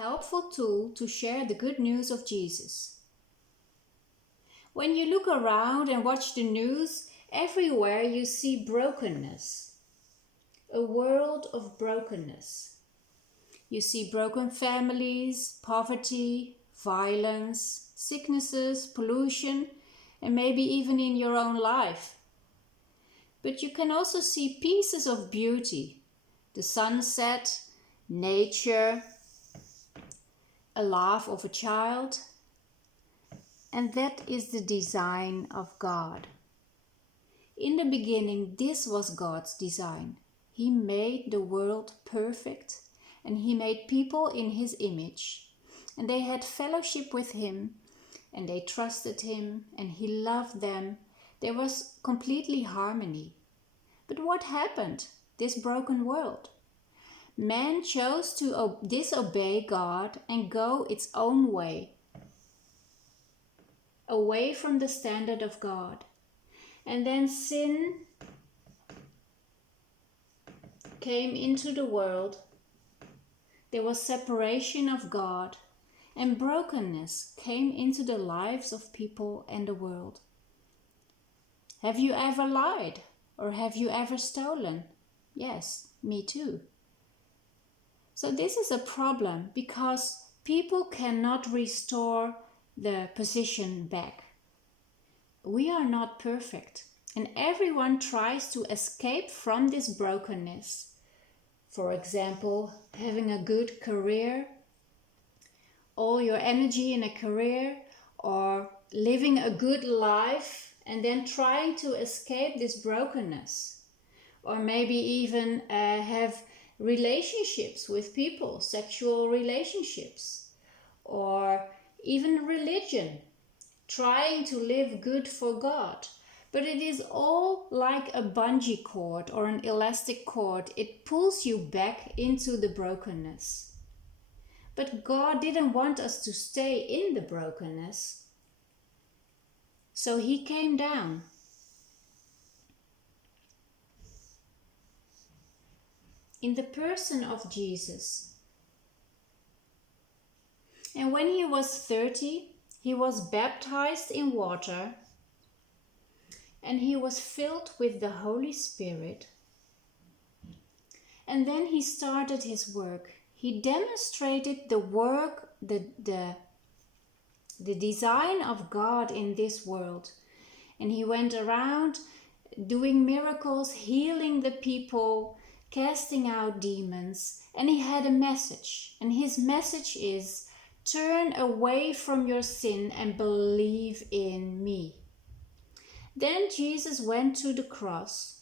helpful tool to share the good news of Jesus. When you look around and watch the news, everywhere you see brokenness. A world of brokenness. You see broken families, poverty, violence, sicknesses, pollution, and maybe even in your own life. But you can also see pieces of beauty, the sunset, nature, a laugh of a child, and that is the design of God. In the beginning, this was God's design. He made the world perfect, and He made people in His image, and they had fellowship with Him, and they trusted Him, and He loved them. There was completely harmony. But what happened? This broken world. Man chose to disobey God and go its own way, away from the standard of God. And then sin came into the world. There was separation of God, and brokenness came into the lives of people and the world. Have you ever lied? Or have you ever stolen? Yes, me too. So this is a problem because people cannot restore the position back. We are not perfect, and everyone tries to escape from this brokenness. For example, having a good career, all your energy in a career, or living a good life and then trying to escape this brokenness. Or maybe even have relationships with people, sexual relationships, or even religion, trying to live good for God. But it is all like a bungee cord or an elastic cord. It pulls you back into the brokenness. But God didn't want us to stay in the brokenness. So He came down. In the person of Jesus. And when He was 30, He was baptized in water, and He was filled with the Holy Spirit. And then He started His work. He demonstrated the work, the design of God in this world. And He went around doing miracles, healing the people, casting out demons. And He had a message. And His message is, turn away from your sin and believe in me. Then Jesus went to the cross,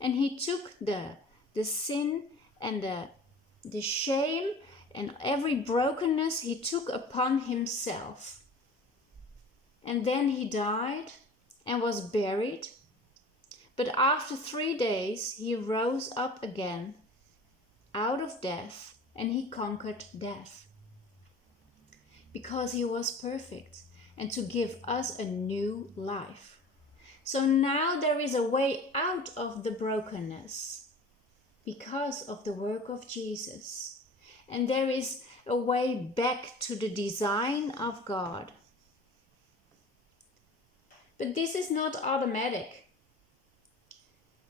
and He took the sin and the shame and every brokenness He took upon Himself. And then He died and was buried. But after 3 days He rose up again out of death, and He conquered death. Because He was perfect, and to give us a new life. So now there is a way out of the brokenness because of the work of Jesus. And there is a way back to the design of God. But this is not automatic.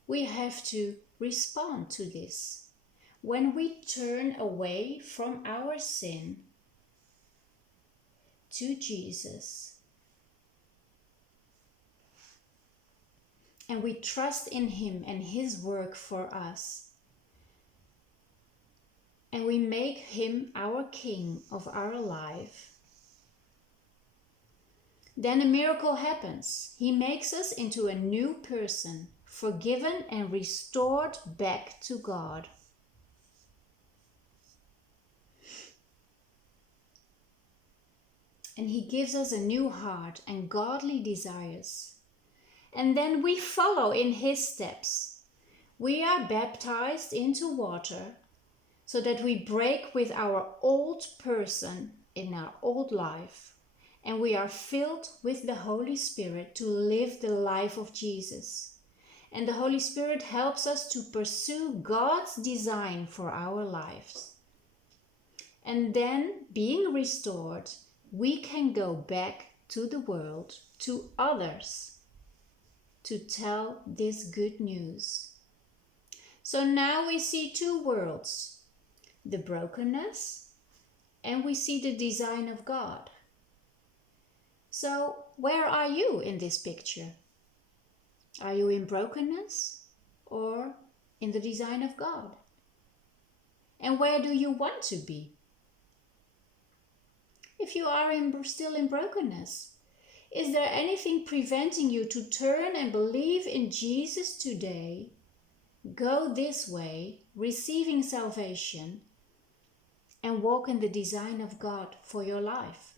We have to respond to this. When we turn away from our sin to Jesus, and we trust in Him and His work for us, and we make Him our King of our life, then a miracle happens. He makes us into a new person, forgiven and restored back to God. And He gives us a new heart and godly desires. And then we follow in His steps. We are baptized into water so that we break with our old person in our old life. And we are filled with the Holy Spirit to live the life of Jesus. And the Holy Spirit helps us to pursue God's design for our lives. And then, being restored, we can go back to the world, to others, to tell this good news. So now we see two worlds, the brokenness, and we see the design of God. So where are you in this picture? Are you in brokenness or in the design of God? And where do you want to be? If you are still in brokenness, is there anything preventing you to turn and believe in Jesus today? Go this way, receiving salvation, and walk in the design of God for your life.